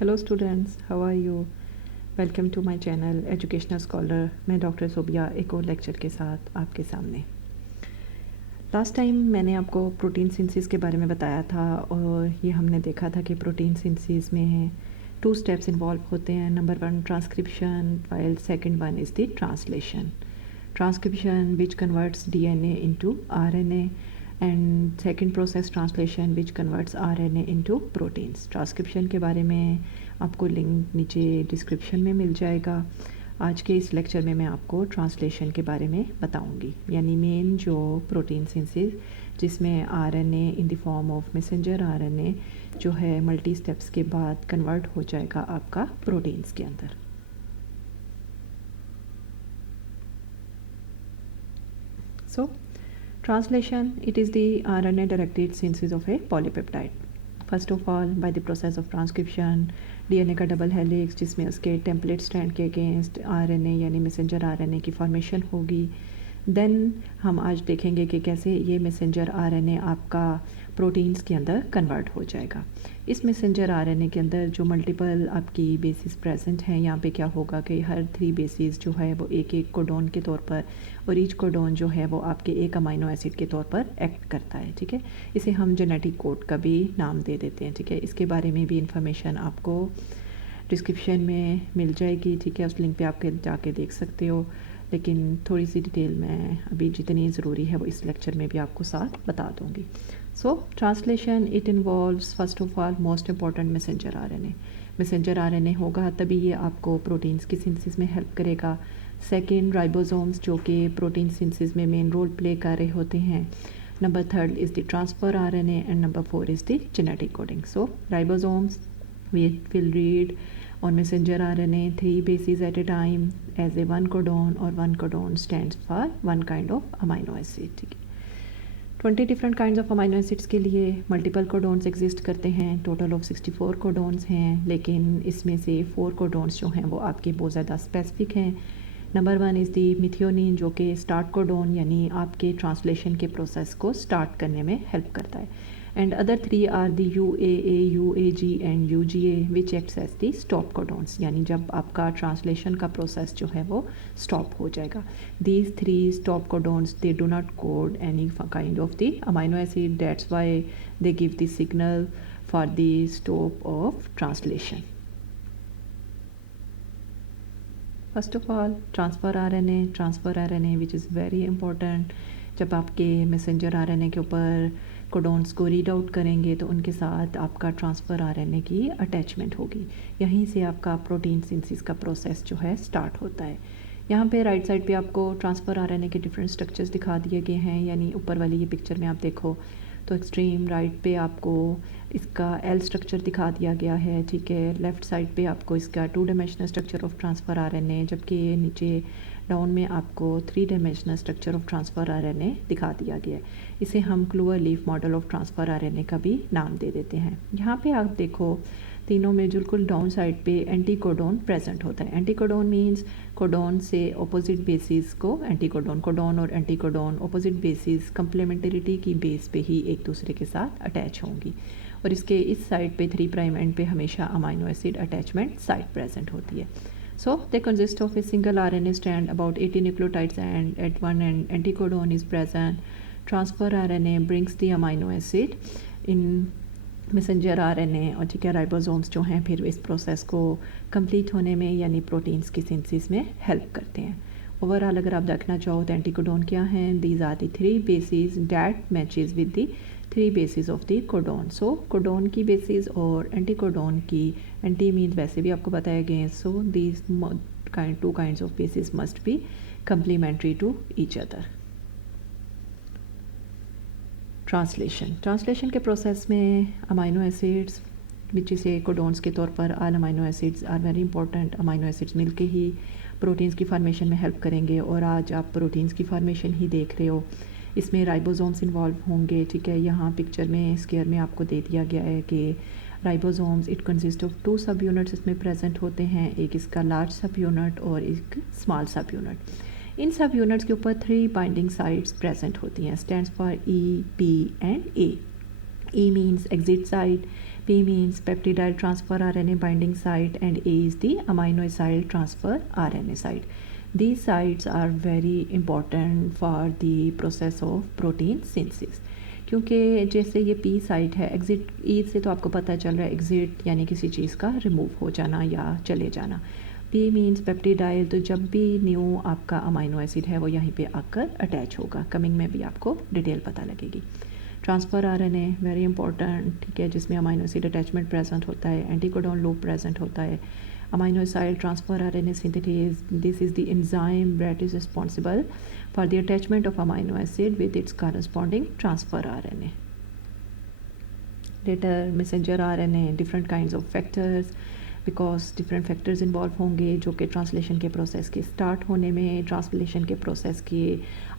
Hello students, how are you? Welcome to my channel educational scholar. मैं doctor Sobia एक और lecture के साथ आपके सामने। लास्ट टाइम मैंने आपको प्रोटीन सिंथेसिस के बारे में बताया था और ये हमने देखा था कि प्रोटीन सिंथेसिस में 2 स्टेप्स इन्वॉल्व होते हैं। Number 1 transcription, while second one is the translation. Transcription which converts DNA into RNA and second process translation which converts RNA into proteins. Transcription के बारे में आपको लिंक नीचे डिस्क्रिप्शन में मिल जाएगा। आज के इस लेक्चर में मैं आपको ट्रांसलेशन के बारे में बताऊंगी, यानी मेन जो प्रोटीन सिंथेसिस जिसमें RNA in the form of messenger RNA जो है मल्टी स्टेप्स के बाद कन्वर्ट हो जाएगा आपका प्रोटीन्स के अंदर। So, translation, it is the RNA directed synthesis of a polypeptide. First of all, by the process of transcription, DNA का डबल हेलिक्स जिसमें उसके टेम्पलेट स्ट्रैंड के अगेंस्ट RNA यानी मैसेंजर RNA की फॉर्मेशन होगी। देन हम आज देखेंगे कि कैसे ये मैसेंजर RNA आपका प्रोटीन्स के अंदर कन्वर्ट हो जाएगा। इस मैसेंजर RNA के अंदर जो मल्टीपल आपकी बेसिस प्रेजेंट हैं, यहाँ पे क्या होगा कि हर 3 बेसिस जो है वो एक एक कोडोन के तौर पर, और ईच कोडोन जो है वो आपके एक अमाइनो एसिड के तौर पर एक्ट करता है। ठीक है, इसे हम जेनेटिक कोड का भी नाम दे देते हैं। ठीक है, इसके बारे में भी इंफॉर्मेशन आपको डिस्क्रिप्शन में मिल जाएगी। ठीक है, उस लिंक पे आप जाके देख सकते हो, लेकिन थोड़ी सी डिटेल मैं अभी जितनी ज़रूरी है वो इस लेक्चर में भी आपको साथ बता दूँगी। So translation it involves first of all most important messenger RNA. Messenger RNA होगा तभी ये आपको प्रोटीन्स की सिंथेसिस में हेल्प करेगा। सेकेंड, राइबोसोम्स जो कि प्रोटीन सिंथेसिस में मेन रोल प्ले कर रहे होते हैं। Number 3 is the transfer RNA and number 4 is the genetic coding. So ribosomes we will read on messenger RNA 3 bases at a time as a one codon, or one codon stands for one kind of amino acid. ठीक है, 20 different kinds of amino acids के लिए multiple codons exist करते हैं। Total of 64 codons हैं, लेकिन इसमें से 4 कोडोन्स जो हैं वो आपके बहुत ज़्यादा स्पेसिफिक हैं। नंबर 1 इज़ दी मिथियोनिन जो कि स्टार्ट कोडोन यानी आपके ट्रांसलेशन के प्रोसेस को स्टार्ट करने में हेल्प करता है। And other 3 are the UAA, UAG and UGA which acts as the stop codons, यानी जब आपका ट्रांसलेशन का प्रोसेस जो है वो स्टॉप हो जाएगा। These 3 stop codons they do not code any kind of the amino acid, that's why they give the signal for the stop of translation. First of all, transfer RNA which is very important। जब आपके messenger RNA के ऊपर codons को read out करेंगे तो उनके साथ आपका ट्रांसफ़र RNA की अटैचमेंट होगी। यहीं से आपका प्रोटीन सिंथेसिस का प्रोसेस जो है स्टार्ट होता है। यहाँ पे राइट साइड पे आपको ट्रांसफ़र RNA के डिफरेंट स्ट्रक्चर्स दिखा दिए गए हैं, यानी ऊपर वाली ये पिक्चर में आप देखो तो एक्सट्रीम राइट पे आपको इसका L स्ट्रक्चर दिखा दिया गया है। ठीक है, लेफ़्ट साइड पे आपको इसका 2 dimensional structure of transfer RNA, जबकि नीचे डाउन में आपको 3 dimensional structure of transfer RNA दिखा दिया गया है। इसे हम Kluwer leaf model of transfer RNA का भी नाम दे देते हैं। यहाँ पे आप देखो तीनों में बिल्कुल डाउन साइड पे एंटी कोडोन प्रेजेंट होता है। एंटी कोडोन मीन्स कोडोन से ऑपोजिट बेसिस को एंटी कोडोन, कोडोन और एंटी कोडोन ऑपोजिट बेसिस कंप्लीमेंटरिटी की बेस पे ही एक दूसरे के साथ अटैच होंगी, और इसके इस साइड पे 3' एंड पे हमेशा amino acid attachment site present होती है। So they consist of a single RNA strand, about 80 nucleotides, and at one end anticodon is present. Transfer RNA brings the amino acid in messenger RNA, और ठीक है ribosomes जो हैं फिर इस process को कंप्लीट होने में यानी प्रोटीन्स की सिंथेसिस में हेल्प करते हैं। ओवरऑल अगर आप देखना चाहो तो एंटीकोडोन क्या हैं? These are the 3 bases that matches with the 3 bases of the codon. So codon की बेसिस और एंटीकोडोन की, एंटी मीन वैसे भी आपको बताया गया है। So these 2 kinds of bases must be complementary to each other. Translation के प्रोसेस में अमाइनो एसिड्स विच इसे कोडोन्स के तौर पर all amino acids are very important. Amino acids मिलके ही प्रोटीन्स की फार्मेशन में हेल्प करेंगे, और आज आप प्रोटीन्स की फार्मेशन ही देख रहे हो। इसमें राइबोसोम्स इन्वॉल्व होंगे। ठीक है, यहाँ पिक्चर में स्क्वायर में आपको दे दिया गया है कि राइबोसोम्स इट कंसिस्ट ऑफ 2 सब यूनिट्स इसमें प्रेजेंट होते हैं, एक इसका लार्ज सब यूनिट और एक स्मॉल सब यूनिट। इन सब यूनिट्स के ऊपर 3 बाइंडिंग साइट्स प्रेजेंट होती हैं, stands for E, P and A। E means exit site, P means peptidyle transfer RNA binding site and A is the amino acid transfer RNA site. These sites are very important for the process of protein synthesis. क्योंकि जैसे ये P site है, exit ई से तो आपको पता चल रहा है एग्ज़िट यानी किसी चीज़ का रिमूव हो जाना या चले जाना. पी मीन्स पेप्टिडाइल, तो जब भी न्यू आपका अमाइनो एसिड है वो यहीं पे आकर अटैच होगा. कमिंग में भी आपको डिटेल पता लगेगी. ट्रांसफ़र आरएनए वेरी इंपॉर्टेंट, ठीक है, जिसमें अमाइनो एसिड अटैचमेंट प्रेजेंट होता है, एंटीकोडॉन लूप प्रेजेंट होता है. Amino acid transfer RNA synthesis, this is the enzyme that is responsible for the attachment of amino acid with its corresponding transfer RNA. Later messenger RNA, different kinds of factors, because different factors involve होंगे जो कि translation के process के start होने में, translation के process के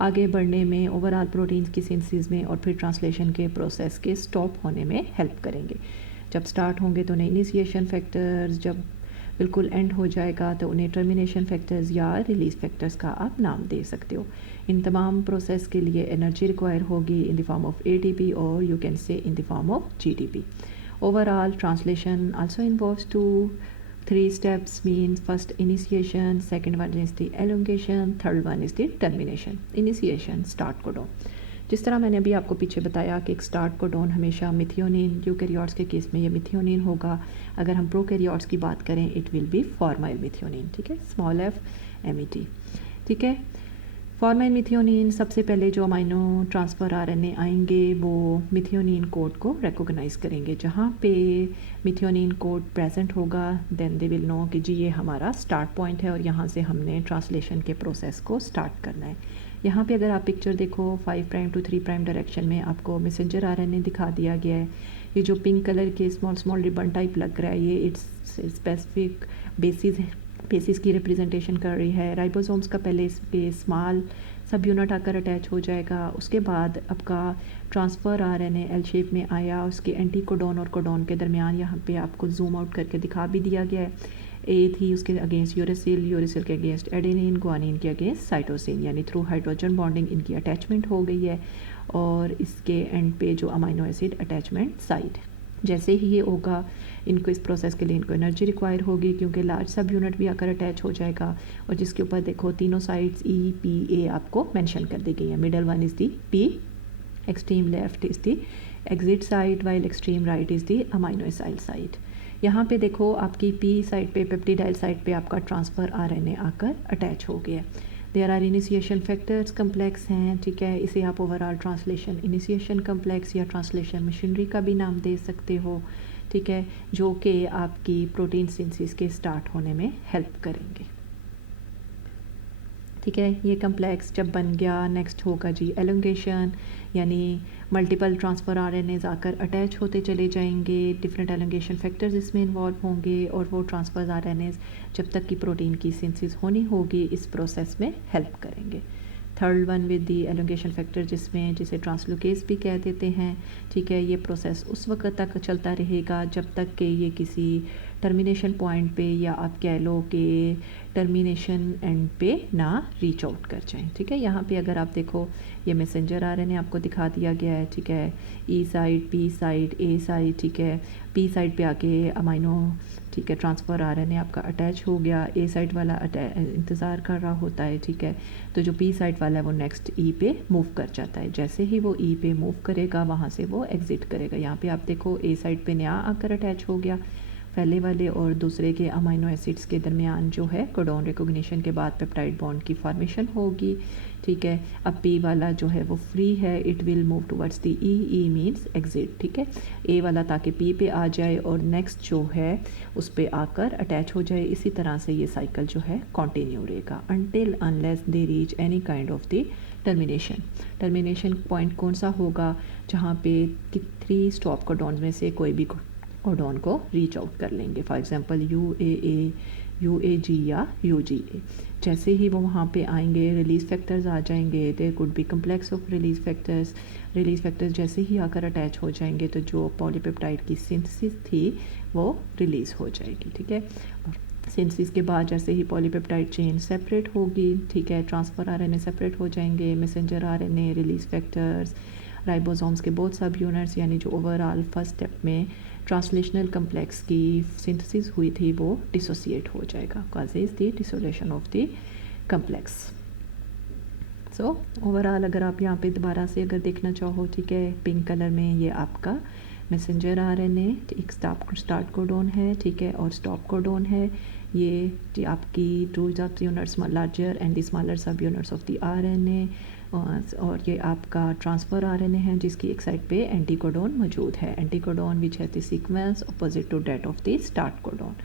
आगे बढ़ने में, ओवरऑल प्रोटीन्स की सिंथेसिस में और फिर ट्रांसलेशन के प्रोसेस के स्टॉप होने में हेल्प करेंगे. जब स्टार्ट होंगे तो उन्हें इनिशिएशन फैक्टर्स, जब बिल्कुल एंड हो जाएगा तो उन्हें टर्मिनेशन फैक्टर्स या रिलीज फैक्टर्स का आप नाम दे सकते हो. इन तमाम प्रोसेस के लिए एनर्जी रिक्वायर होगी in the form of ATP और you can say in the form of GTP. Overall translation also involves 3 steps, means first initiation, second one is the elongation, third one is the termination. Initiation, start codon. जिस तरह मैंने अभी आपको पीछे बताया कि एक स्टार्ट कोडोन हमेशा मिथियोनिन, यूकैरियोट्स के केस में ये मिथियोनिन होगा. अगर हम प्रोकैरियोट्स की बात करें it will be formyl methionine, ठीक है, स्मॉल एफ MET, ठीक है. फॉर्माइल मिथियोनिन, सबसे पहले जो अमाइनो ट्रांसफ़र आरएनए आएंगे वो मिथियोनिन कोड को रिकॉग्नाइज करेंगे. जहाँ पे मिथियोनिन कोड प्रेजेंट होगा देन दे विल नो कि जी ये हमारा स्टार्ट पॉइंट है और यहाँ से हमने ट्रांसलेशन के प्रोसेस को स्टार्ट करना है. यहाँ पे अगर आप पिक्चर देखो 5 प्राइम टू 3 प्राइम डायरेक्शन में आपको मैसेंजर आरएनए दिखा दिया गया है. ये जो पिंक कलर के स्मॉल स्मॉल रिबन टाइप लग रहा है ये इट्स स्पेसिफिक बेसिस की रिप्रेजेंटेशन कर रही है. राइबोसोम्स का पहले इस पे स्मॉल सब यूनिट आकर अटैच हो जाएगा. उसके बाद आपका ट्रांसफ़र आरएनए एल शेप में आया, उसके एंटीकोडॉन और कोडॉन के दरमियान यहाँ पे आपको जूम आउट करके दिखा भी दिया गया है. ए थी उसके अगेंस्ट यूरेसिल, यूरेसिल के अगेंस्ट एडेनिन, ग्वानिन के अगेंस्ट साइटोसिन, यानी थ्रू हाइड्रोजन बॉन्डिंग इनकी अटैचमेंट हो गई है. और इसके एंड पे जो अमाइनो एसिड अटैचमेंट साइट, जैसे ही ये होगा इनको इस प्रोसेस के लिए इनको एनर्जी रिक्वायर होगी क्योंकि लार्ज सब यूनिट भी आकर अटैच हो जाएगा. और जिसके ऊपर देखो तीनों साइड्स EPA आपको मेंशन कर दी गई है. Middle one is the P, extreme left is the exit side, while extreme right is the amino acid site. यहाँ पे देखो आपकी P साइड पे, पेप्टिडाइल साइड पे आपका ट्रांसफ़र आरएनए आकर अटैच हो गया. There are initiation factors complex हैं, ठीक है. इसे आप ओवरऑल ट्रांसलेशन इनिशिएशन कम्प्लेक्स या ट्रांसलेशन मशीनरी का भी नाम दे सकते हो, ठीक है, जो कि आपकी प्रोटीन सिंथेसिस के स्टार्ट होने में हेल्प करेंगे. ठीक है, ये कम्प्लेक्स जब बन गया नेक्स्ट होगा जी एलोंगेशन, यानी मल्टीपल ट्रांसफ़र आरएनएज आकर अटैच होते चले जाएंगे. डिफरेंट एलोंगेशन फैक्टर्स इसमें इन्वॉल्व होंगे और वो ट्रांसफ़र आरएनएज जब तक कि प्रोटीन की सिंथेसिस होनी होगी इस प्रोसेस में हेल्प करेंगे. Third one with the elongation factor जिसे ट्रांसलोकेज भी कह देते हैं, ठीक है. ये प्रोसेस उस वक्त तक चलता रहेगा जब तक कि ये किसी टर्मिनेशन पॉइंट पे या आप कह लो कि टर्मिनेशन एंड पे ना रीच आउट कर जाएं, ठीक है. यहाँ पे अगर आप देखो ये मैसेंजर आरएनए आपको दिखा दिया गया है, ठीक है. E side, P side, A side, ठीक है. P साइड पे आके अमाइनो, ठीक है, ट्रांसफ़र आरएनए आपका अटैच हो गया. A साइड वाला इंतज़ार कर रहा होता है, ठीक है. तो जो P साइड वाला है वो नेक्स्ट E पे मूव कर जाता है. जैसे ही वो E पे मूव करेगा वहाँ से वो एग्ज़िट करेगा. यहाँ पे आप देखो A साइड पे नया आकर अटैच हो गया. पहले वाले और दूसरे के अमाइनो एसिड्स के दरमियान जो है कोडॉन रिकॉग्निशन के बाद पेप्टाइड बॉन्ड की फॉर्मेशन होगी, ठीक है. अब P वाला जो है वो फ्री है, it will move towards the E means exit, ठीक है. A वाला ताकि P पे आ जाए और नेक्स्ट जो है उस पे आकर अटैच हो जाए. इसी तरह से ये साइकिल जो है कंटिन्यू रहेगा until unless they reach any kind of the termination. Termination point कौन सा होगा जहाँ पे 3 स्टॉप कोडॉन में से कोई भी कोडॉन को रीच आउट कर लेंगे. फॉर एग्जांपल UAA, UAG या UGA. जैसे ही वो वहाँ पे आएंगे रिलीज़ फैक्टर्स आ जाएंगे. There could be complex of release factors. Release factors जैसे ही आकर अटैच हो जाएंगे तो जो पॉलीपेप्टाइड की सिंथेसिस थी वो रिलीज़ हो जाएगी, ठीक है. सिंथेसिस के बाद जैसे ही पॉलीपेप्टाइड चेन सेपरेट होगी, ठीक है, ट्रांसफ़र आरएनए सेपरेट हो जाएंगे. Messenger RNA, release factors, ribosomes के बोथ सब यूनिट्स, यानी जो ओवरऑल फर्स्ट स्टेप में ट्रांसलेशनल कम्प्लेक्स की सिंथेसिस हुई थी वो डिसोसिएट हो जाएगा, causes the dissolution of the complex. So overall अगर आप यहाँ पे दोबारा से अगर देखना चाहो, ठीक है, पिंक कलर में ये आपका मैसेंजर आरएनए एक स्टार्ट कोडोन है, ठीक है, और स्टॉप कोडोन है। ये आपकी टू सब units larger and the smaller सब यूनिट्स ऑफ द आरएनए, और ये आपका ट्रांसफ़र आरएनए है जिसकी एक साइड पे एंटीकोडोन मौजूद है, एंटीकोडोन विच है the sequence opposite to that of the start codon.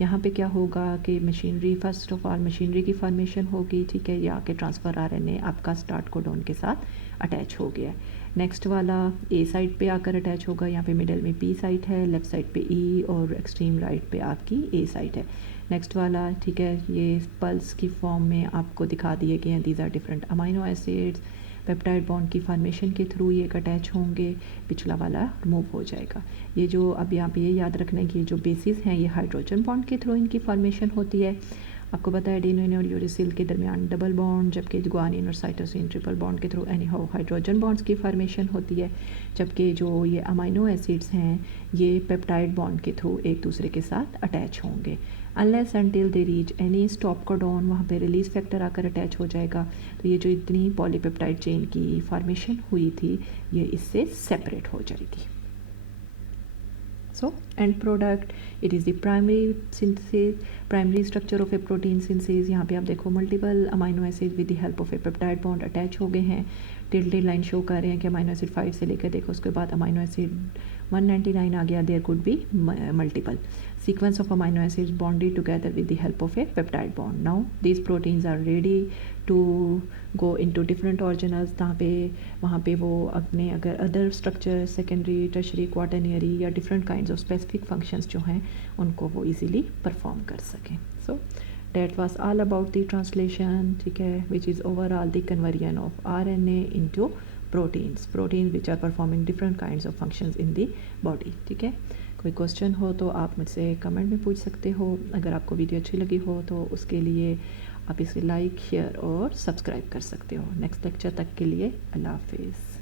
यहाँ पे क्या होगा कि machinery, first of all machinery की फॉर्मेशन होगी, ठीक है, ये आके ट्रांसफ़र आरएनए आपका स्टार्ट कोडोन के साथ अटैच हो गया है। नेक्स्ट वाला ए साइड पे आकर अटैच होगा, यहाँ पे मिडल में पी साइट है, लेफ़्ट साइड पे ई और एक्सट्रीम राइट पे आपकी ए साइट है। नेक्स्ट वाला, ठीक है, ये पल्स की फॉर्म में आपको दिखा दिए गए हैं, these are different amino acids, peptide bond की फॉर्मेशन के थ्रू ये अटैच होंगे, पिछला वाला रिमूव हो जाएगा। ये जो अब यहाँ पे ये याद रखना कि जो बेसिस हैं ये हाइड्रोजन बॉन्ड के थ्रू इनकी फॉर्मेशन होती है। आपको पता है एडेनोसिन और यूरेसिल के दरमियान डबल बॉन्ड, जबकि गुआनिन और साइटोसिन ट्रिपल बॉन्ड के through any how hydrogen bonds की फॉर्मेशन होती है। जबकि जो ये अमाइनो एसिड्स हैं ये पेप्टाइड बॉन्ड के थ्रू एक दूसरे के साथ अटैच होंगे। Unless until they reach any stop codon, वहाँ पे रिलीज फैक्टर आकर अटैच हो जाएगा। तो ये जो इतनी पॉलीपेप्टाइड चेन की फॉर्मेशन हुई थी ये इससे सेपरेट हो जाएगी। So end product, it is the primary synthesis, primary structure of a protein synthesis। यहाँ पे आप देखो multiple amino acid with the help of A peptide bond attach हो गए हैं। टिल्टेड लाइन शो कर रहे हैं कि अमाइनो एसिड 5 से लेकर देखो उसके बाद अमाइनो एसिड 199 आ गया, there could be multiple sequence of amino acids bonded together with the help of a peptide bond. Now these proteins are ready to go into different organelles। वहाँ पे वो अपने अगर other structure secondary, tertiary, quaternary या different kinds of specific functions जो हैं उनको वो इजीली परफॉर्म कर सकें। सो that was all about the translation, ठीक है, which is overall the conversion of RNA into proteins which are performing different kinds of functions in the body। ठीक है, कोई क्वेश्चन हो तो आप मुझसे कमेंट में पूछ सकते हो। अगर आपको वीडियो अच्छी लगी हो तो उसके लिए आप इसे लाइक, शेयर और सब्सक्राइब कर सकते हो। नेक्स्ट लेक्चर तक के लिए अल्लाह हाफिज़।